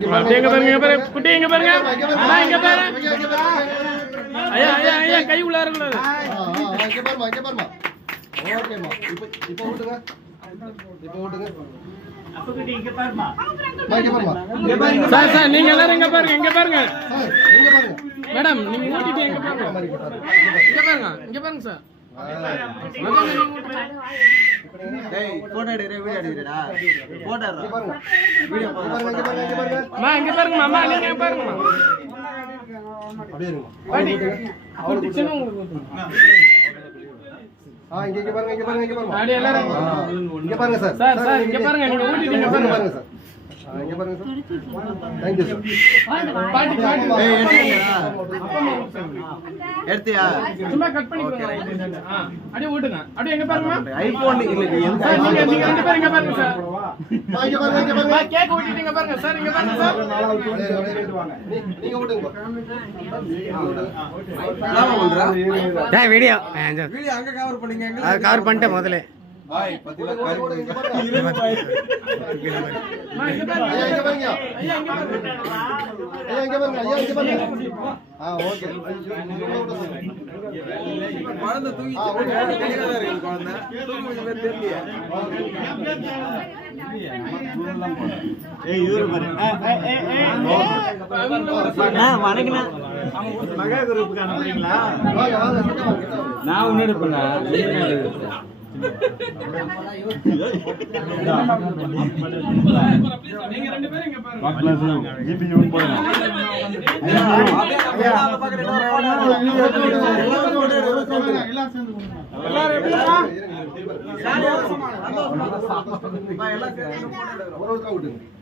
எங்க பாருங்க குட்டி எங்க பாருங்க இங்க பாரு ஐயா ஐயா ஐயா கை உள்ள இருக்கல இங்க பாருமா ஓகேமா இப்போ ஓடுங்க அப்ப குட்டி இங்க பாருமா சார் சார் நீங்க எல்லாரும் இங்க பாருங்க மேடம் நீங்க ஓட்டிட்டு எங்க பாருங்க சார் டேய் போட்டோ எடுற வீடியோ எடுறடா போட்டோடா வீடியோ மா இங்க பாருங்க மாமா நீங்க பாருங்க அப்படியே இருங்க பாடி அவளுக்கு சின்ன உங்களுக்கு இங்க பாருங்க ஆடி எல்லாரும் இங்க பாருங்க சார் சார் இங்க பாருங்க நீங்க ஓட்டிட்டு இங்க பாருங்க சார் இங்க பாருங்க சார் थैंक यू சார் பாடி ஏய் எடுத்தியா சும்மா கட் பண்ணிக்கோங்க அப்படியே ஓட்டுங்க அப்படியே எங்க பாருங்க ஐபோன் இல்ல எந்த சார் நீங்க ரெண்டு பேரும் இங்க பாருங்க சார் இங்க பாருங்க கேக் ஓட்டிட்டு இங்க பாருங்க சார் இங்க பாருங்க சார் நீங்க ஓட்டுங்க நாம பண்றா டேய் வீடியோ வீடியோ அங்க கவர் பண்ணீங்க அது கவர் பண்ணிட்டேன் முதல்ல பாய் பத்தில காரி இங்க பாருங்க இங்க பாருங்க ஐயா இங்க பாருங்க ஐயா இங்க பாருங்க ஐயா இங்க பாருங்க ஓகே குழந்தை தூங்கி தெரியல இருக்கு குழந்தை தூங்கி கொஞ்சம் தெரியலையா ஏய் இவரு பாரு நான் வணக்கண்ணா மகா குரூப்புக்கு அனுப்புறீங்களா வாங்க நான் உன்ன எடுப்பேனா நீங்க ரெண்டு பேரும் இங்க பாருங்க ஜிபியூன் போறேன் எல்லாம் சேர்ந்து எல்லாரும் எப்படிமா ஒரு ஒரு விட்டுங்க